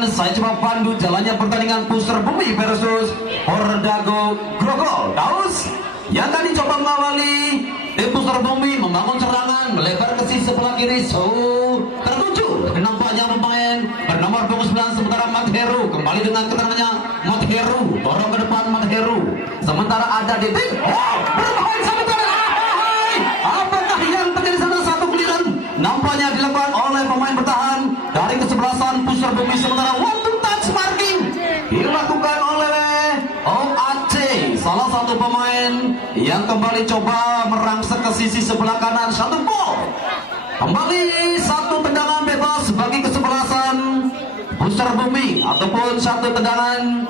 teman-teman, saya coba pandu jalannya pertandingan Pusar Bumi versus Pordago Grogol. Daus yang tadi coba mengawali tim Pusar Bumi membangun serangan melebar ke sisi sebelah kiri. Tertuju nampaknya pemain bernomor punggung 9 sementara Mat Heru kembali dengan keterangannya. Mat Heru dorong ke depan Mat Heru. Sementara ada Didik. Berbahaya sementara. Apakah yang terjadi sana? Satu giliran nampaknya dilakukan oleh pemain bertahan dari kesebelasan Pusar Bumi, sementara one to touch marking dilakukan oleh OAC, salah satu pemain yang kembali coba merangsek ke sisi sebelah kanan. Satu ball kembali, satu tendangan bebas bagi kesebelasan Pusar Bumi, ataupun satu tendangan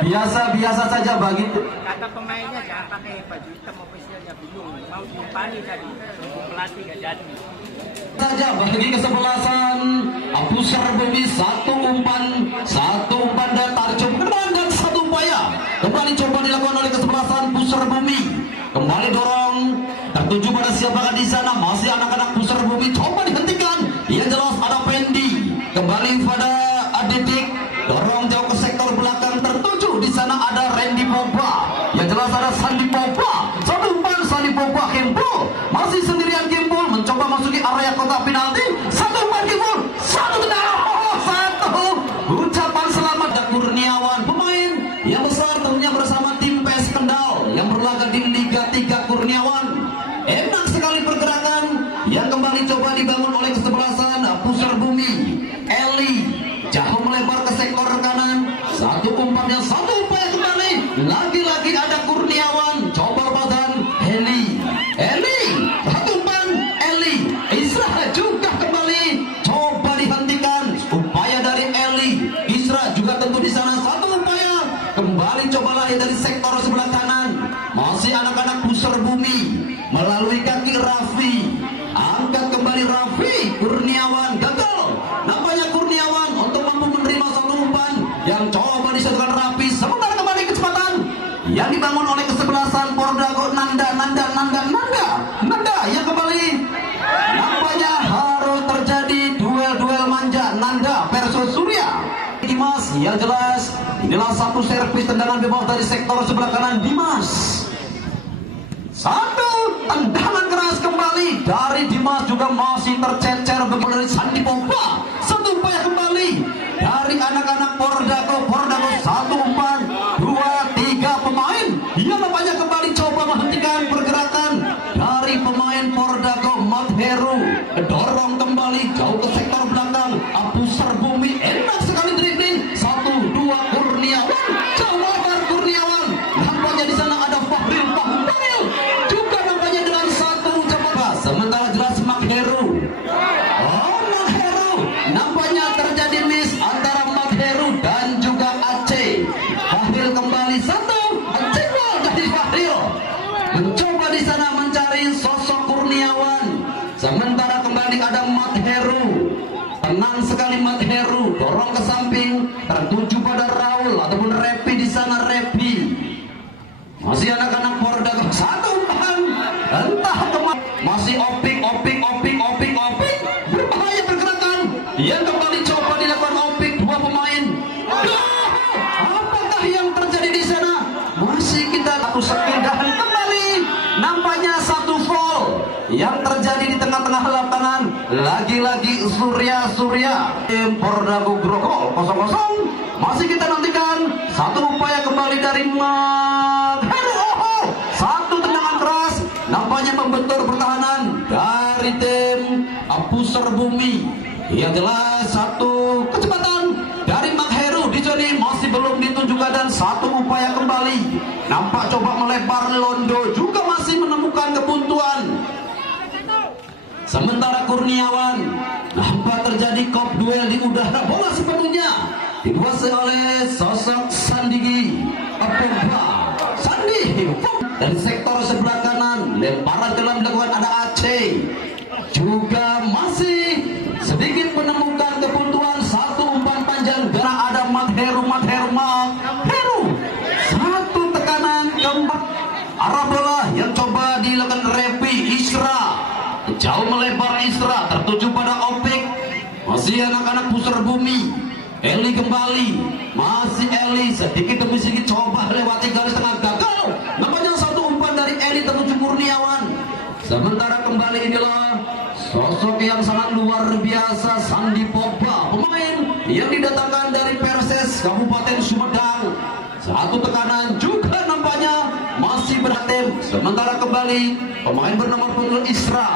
biasa-biasa saja bagi kata pemainnya. Jangan pakai baju hitam officialnya, bingung mau diumpani tadi pelatih gak jadi saja bagi kesebelasan Pusar Bumi. Satu umpan dan tarik coba ke depan dan satu upaya kembali coba dilakukan oleh kesebelasan Pusar Bumi. Kembali dorong tertuju pada siapakah di sana. Masih anak-anak Pusar Bumi, coba dihentikan. Yang jelas ada Pendi kembali pada Adidik, dorong jauh ke sektor belakang. Tertuju di sana ada Randy Pogba. Yang jelas ada Sandi Pogba. Satu umpan Sandi Pogba, Kimpul masih sendirian. Kimpul mencoba masuki area kotak penalti. Satu umpan Kimpul, satu tendangan. Satu ucapan selamat dan Kurniawan, pemain yang besar tentunya bersama tim PS Kendal yang berlaga di Liga 3. Kurniawan enak sekali pergerakan yang kembali coba dibangun oleh kesebelasan Pusar Bumi. Eli jauh melebar ke sektor kanan. Satu umpan yang satu upaya kembali. Lagi-lagi ada Kurniawan coba badan Eli satu umpan Eli. Isra juga kembali coba dihentikan upaya dari Eli. Isra juga tentu di sana satu upaya kembali coba lahir dari sektor sebelah kanan. Masih anak-anak Pusar Bumi melalui kaki Raffi. Angkat kembali Raffi. Kurniawan gagal. Nampaknya Kurniawan untuk mampu menerima satu umpan yang coba disatukan Raffi. Sementara kembali kecepatan yang dibangun oleh kesebelasan Pordago. Nanda yang kembali. Nampaknya harus terjadi duel manja Nanda versus Surya. Dimas, yang jelas inilah satu servis tendangan bebas dari sektor sebelah kanan. Dimas, satu tendangan keras kembali dari Dimas, juga masih tercecer begitu dari Sandi Pogba. Satu upaya kembali dari anak-anak Pordago. Satu umpan, dua, tiga pemain yang nampaknya kembali coba menghentikan pergerakan dari pemain Pordago. Mat Heru dorong kembali jauh ke sektor belakang. Pusar Bumi enak sekali dribbling. Satu, dua, Kurniawan coba Kurniawan. Nampaknya di sana ada Fahril juga nampaknya dengan satu ucapan. Sementara jelas Mat Heru. Mat Heru nampaknya terjadi miss antara Mat Heru dan juga Aceh. Fahril kembali satu, jebol dari Fahril mencoba di sana mencari sosok Kurniawan. Sementara kembali ada Mat Heru. Tenang sekali Mat Heru, dorong ke samping tertuju pada Raul ataupun Repi di sana. Repi masih anak-anak Pordago. Satu umpan entah kemana. Masih opik. Berbahaya pergerakan yang kembali coba dilakukan opik. Dua pemain. Apakah yang terjadi di sana? Masih kita satu sepindahan kembali. Nampaknya satu foul yang terjadi di tengah-tengah lapangan. Lagi-lagi Surya tim Pordago Grogol 0-0. Masih kita nantikan satu upaya kembali dari Mat Heru. Satu tendangan keras nampaknya membentur pertahanan dari tim Pusar Bumi. Yang jelas satu kecepatan dari Mat Heru di sini masih belum ditunjukkan dan satu upaya kembali. Nampak coba melebar Londo juga masih menemukan kebuntuan. Sementara Kurniawan nampak terjadi kop duel di udara. Bola sepenuhnya dikuasai oleh sosok Sandi dari sektor sebelah kanan. Lemparan dalam dilakukan ada Aceh. Juga masih sedikit menemukan kebuntuan. Satu umpan panjang karena ada Mat Heru. Satu tekanan keempat arah bola yang coba dilakukan Repi. Isra jauh melebar. Isra tertuju pada Opik. Masih anak-anak Pusar Bumi Eli kembali, masih Eli sedikit demi sedikit coba lewati garis tengah, gagal. Nampaknya satu umpan dari Eli tertuju Kurniawan. Sementara kembali inilah sosok yang sangat luar biasa, Sandi Pogba, pemain yang didatangkan dari Perses Kabupaten Sumedang. Satu tekanan juga nampaknya masih berhatem. Sementara kembali pemain bernama punggung Isra,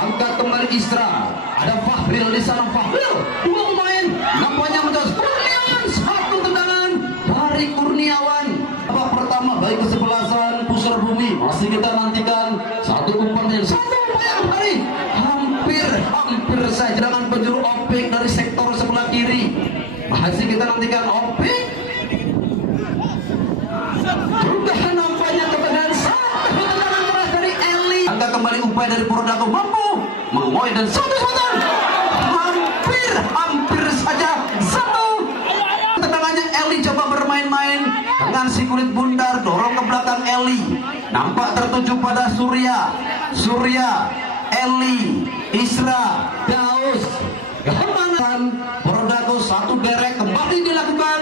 angkat kembali Isra. Ada Fahril di sana, Fahril, dua pemain nampaknya menjadi Kurniawan, satu tendangan dari Kurniawan. Babak pertama baik kesebelasan Pusar Bumi masih kita nantikan satu umpan yang satu upaya dari hampir saja dengan penjuru opik dari sektor sebelah kiri. Masih kita nantikan opik. Sudah nampaknya kebenaran satu tendangan keras dari Eli. Angka kembali upaya dari Purwodago mampu mengoy dan satu hampir saja satu. Tendangannya Eli coba bermain-main dengan si kulit bundar, dorong ke belakang Eli. Nampak tertuju pada Surya, Eli, Isra, Daus. Kemenangan Purwodago satu derek kembali dilakukan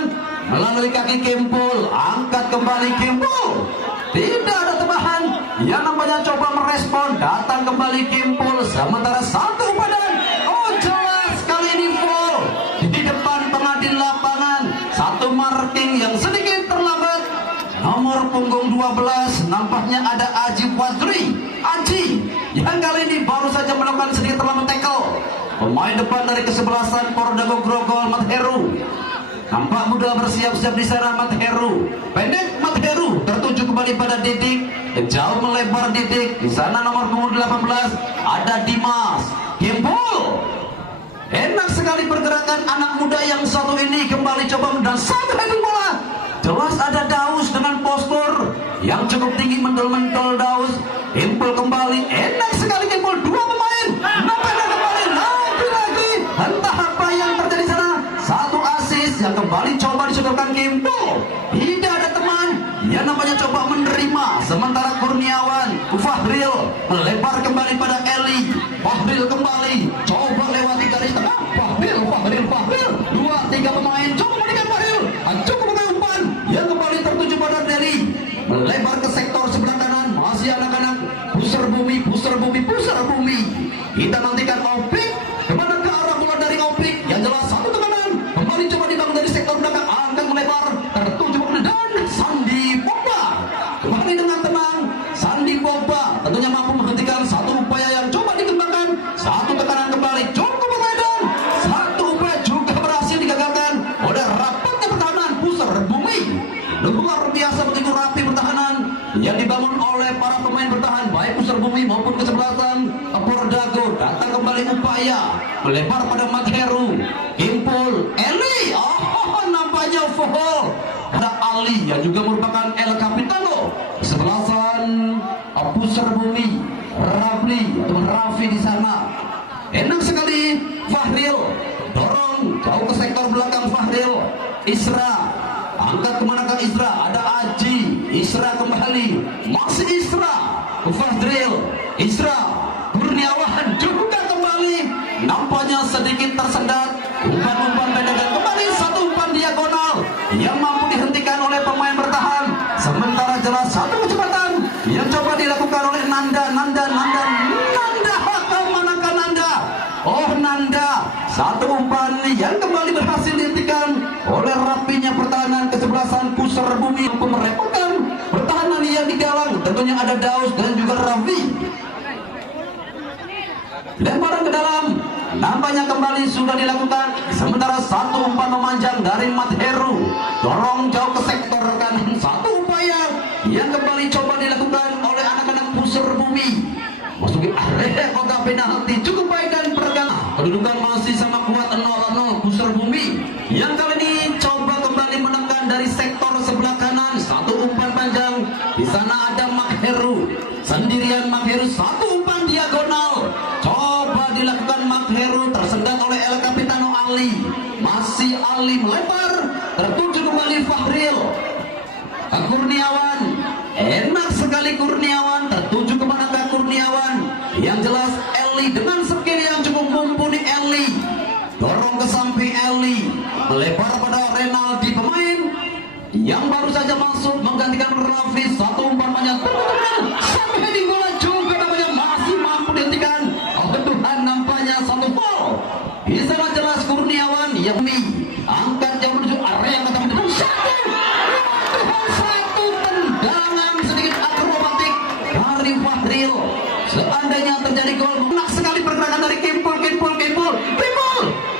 melalui kaki Kempul, angkat kembali Kempul. Tidak ada tebahan, yang namanya coba merespon, datang kembali Kempul. Sementara satu badan, oh jelas kali ini full di depan pengadil lapangan. Satu marking yang sedikit terlambat, nomor punggung 12 nampaknya ada Aji yang kali ini baru saja melakukan sedikit terlambat tackle. Pemain depan dari kesebelasan Purwodago Grogol, Mat Heru. Nampak muda bersiap-siap di sana, Mat Heru. Pendek Mat Heru tertuju kembali pada Didik. Jauh melebar Didik. Di sana nomor punggung 18 ada Dimas. Gembol. Enak sekali pergerakan anak muda yang satu ini, kembali coba dan satu heading bola. Jelas ada Daus dengan postur yang cukup tinggi, mendol-mendol Daus. Gembol kembali. Enak sekali Gembol, dua pemain. Nampaknya kembali lagi. Entah apa yang terjadi sana. Satu asis yang kembali coba disodorkan Gembol. Tidak ada teman yang namanya coba menerima. Sementara Kurniawan, Fahril melebar kembali pada Eli. Fahril kembali coba lewati garis tengah. Fahril. Dua, tiga pemain coba memberikan Fahril. Cukup dengan umpan yang kembali tertuju pada Deli. Melebar ke sektor sebelah kanan. Masih anak-anak Pusar Bumi. Kita nantikan Opik. Kemana ke arah bola dari Opik? Yang jelas satu tekanan. Kembali coba dibangun dari sektor belakang. Angkat melebar. Tertuju dan Sandi Pogba. Kembali dengan tenang. Sandi Pogba tentunya mampu menghentikan satu upaya yang coba dikembangkan. Satu tekanan kembali. Cukup bermedan. Satu upaya juga berhasil digagalkan oleh rapatnya pertahanan Pusar Bumi. Luar biasa begitu rapi pertahanan yang dibangun oleh para pemain bertahan baik Pusar Bumi maupun kesebelasan Purwodago. Datang kembali upaya melebar pada Mat Heru, Kimpul, Eli. Nampaknya foul ada Ali yang juga merupakan El Capitano kesebelasan Pusar Bumi. Rafli di sana. Enak sekali Fahril dorong jauh ke sektor belakang Fahril. Isra angkat kemana ke Isra? Ada Aji. Isra kembali. Masih Isra. Fadril. Isra. Kurniawan juga kembali. Nampaknya sedikit tersendat. Umpan-umpan pendek dan kembali satu umpan diagonal yang mampu dihentikan oleh pemain bertahan. Sementara jelas satu kecepatan yang coba dilakukan oleh Nanda. Kemanakah Nanda? Oh Nanda. Satu umpan yang kembali berhasil dihentikan oleh rapinya pertahanan kesebelasan Pusar Bumi untuk merepotkan pertahanan yang digalang. Tentunya ada Daus dan juga Raffi. Lemparan ke dalam nampaknya kembali sudah dilakukan. Sementara satu umpan memanjang dari Mat Heru, dorong jauh ke sektor kanan. Satu upaya yang kembali coba dilakukan oleh anak-anak Pusar Bumi. Masuki area kotak penalti cukup baik dan peregangan. Kedudukan masih sama kuat 0-0 Pusar Bumi yang kali ini coba kembali menekan dari sektor sebelah kanan. Satu umpan panjang. Di sana ada Mat Heru. Sendirian Mat Heru, satu umpan diagonal. Coba dilakukan Mat Heru, tersendat oleh El Capitano Ali. Masih Ali melebar. Tertuju kembali Fahril. Kurniawan. Enak sekali Kurniawan. Tertuju kepada Kurniawan. Yang jelas Eli dengan skill yang cukup mumpuni. Eli dorong ke samping Eli. melebar pada Renaldi, pemain yang baru saja masuk menggantikan Rafli. Satu umpannya tertutup sampai heading bola juga namanya masih mampu dihentikan. Oh Tuhan, nampaknya satu gol. Di sana jelas Kurniawan yang angkat jauh menuju area kata dengan satu tendangan sedikit akrobatik dari Fahril. Seandainya terjadi gol, enak sekali pergerakan dari Kimpul.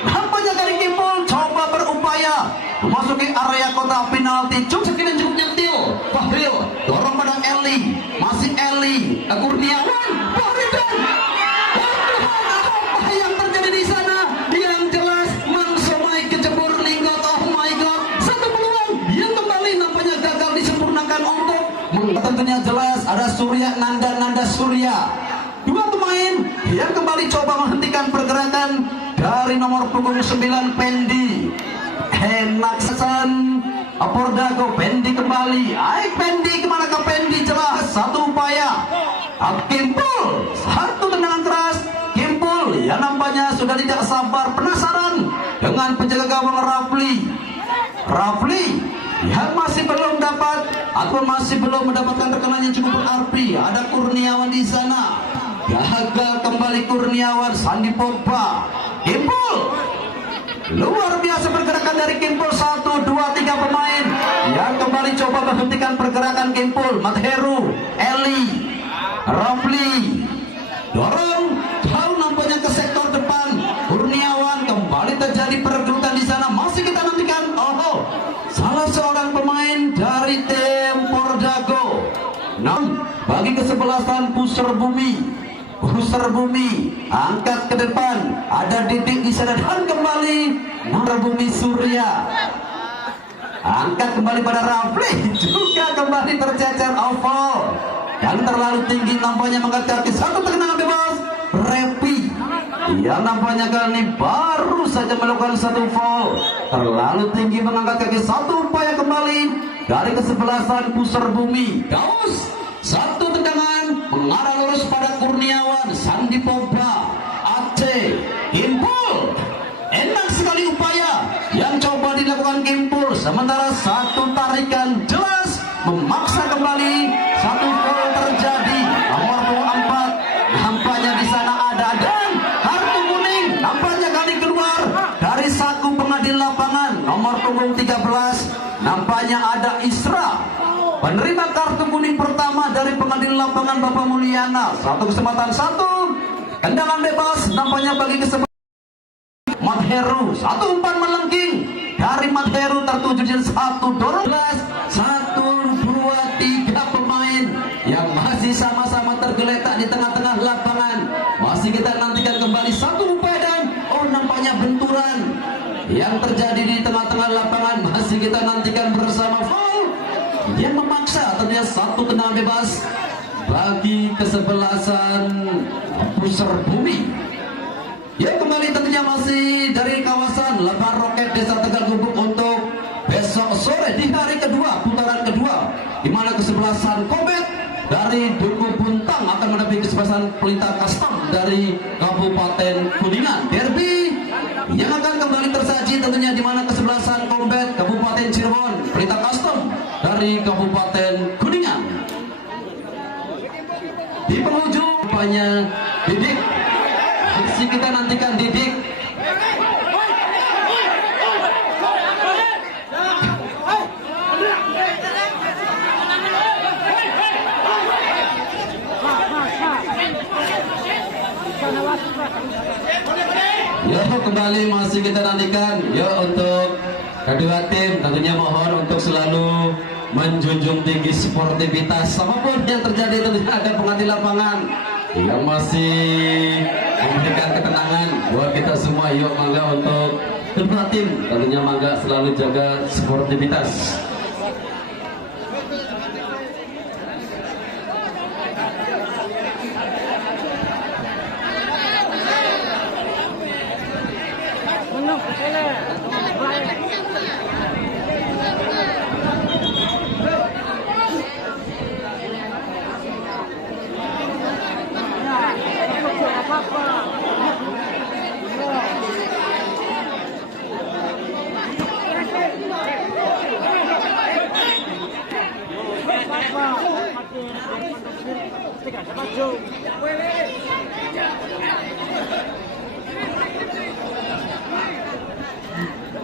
Nampaknya dari Kimpul coba berupaya memasuki area kotak penalti. Cukup nyentil. Fahril dorong pada Eli, masih Eli, Kurniawan, Fahril dan apa yang terjadi di sana? Yang jelas Mansomai kecebur linggot. Oh my god, satu peluang yang kembali nampaknya gagal disempurnakan untuk tentunya jelas ada Surya Nanda Surya. Dua pemain yang kembali coba menghentikan pergerakan dari nomor punggung 9 Pendi. Enak sesan Pordago, Pendi kembali. Pendi kemana ke Pendi? Jelas satu upaya. Kimpul, satu tendangan keras. Kimpul yang nampaknya sudah tidak sabar, penasaran dengan penjaga gawang Rafli yang masih belum dapat atau masih belum mendapatkan tekanan yang cukup berarti. Ada Kurniawan di sana. Gagal kembali Kurniawan, Sandi Pogba. Kimpul, luar biasa pergerakan dari Kimpul. 1, 2, 3 pemain yang kembali coba menghentikan pergerakan Kimpul. Matheru, Eli, Rafli dorong jauh nampaknya ke sektor depan. Kurniawan kembali terjadi perebutan di sana. Masih kita nantikan. Oh, salah seorang pemain dari tim Pordago. Bagi kesebelasan Pusar Bumi angkat ke depan, ada Didik di sana dan kembali Pusar Bumi Surya angkat kembali pada Rafli, juga kembali tercecer oval yang terlalu tinggi nampaknya mengangkat kaki. Satu tendangan bebas Repi yang nampaknya kali ini baru saja melakukan satu foul, terlalu tinggi mengangkat kaki. Satu upaya kembali dari kesebelasan Pusar Bumi. Daus, satu tendangan mengarah lurus pada Kurniawan, Sandi Pogba, Aceh, Kimpul. Enak sekali upaya yang coba dilakukan Kimpul. Sementara satu tarikan jelas memaksa kembali. Satu gol terjadi. Nomor 24 nampaknya di sana ada dan kartu kuning nampaknya kali keluar dari saku pengadil lapangan. Nomor punggung 13 nampaknya ada Isra. Penerima kartu kuning pertama dari pengadil lapangan Bapak Mulyana. Satu kesempatan, satu tendangan bebas nampaknya bagi kesempatan Matheru. Satu umpan melengking dari Matheru tertuju di satu dorong. 1, 2, 3 pemain yang masih sama-sama tergeletak di tengah-tengah lapangan. Masih kita nantikan kembali satu upaya dan nampaknya benturan yang terjadi di tengah-tengah lapangan. Masih kita nantikan bersama foul yang memaksa tentunya satu tendangan bebas bagi kesebelasan Pusar Bumi. Ya, kembali tentunya masih dari kawasan Lapangan Roket Desa Tegal Gubuk untuk besok sore di hari kedua, putaran kedua, di mana kesebelasan Komet dari Duku Buntang akan menghadapi kesebelasan Pelita Custom dari Kabupaten Kuningan. Derby yang akan kembali tersaji tentunya di mana kesebelasan Komet Kabupaten Cirebon, Pelita Custom dari Kabupaten Kuningan. Di penghujung banyak Didik. Masih kita nantikan Didik. Ya, kembali masih kita nantikan. Ya, untuk kedua tim tentunya mohon untuk selalu menjunjung tinggi sportivitas. Apapun yang terjadi tentunya ada pengadil lapangan yang masih memberikan ketenangan buat kita semua. Yuk mangga untuk kedua tim tentunya mangga selalu jaga sportivitas.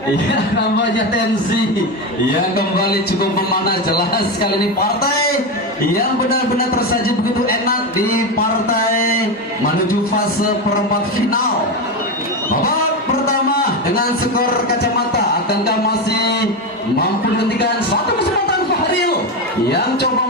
Iya, nampaknya tensi yang kembali cukup memanas. Jelas kali ini partai yang benar-benar tersaji begitu enak di partai menuju fase perempat final. Babak pertama dengan skor kacamata, akankah masih mampu dihentikan? Satu kesempatan Fahril yang coba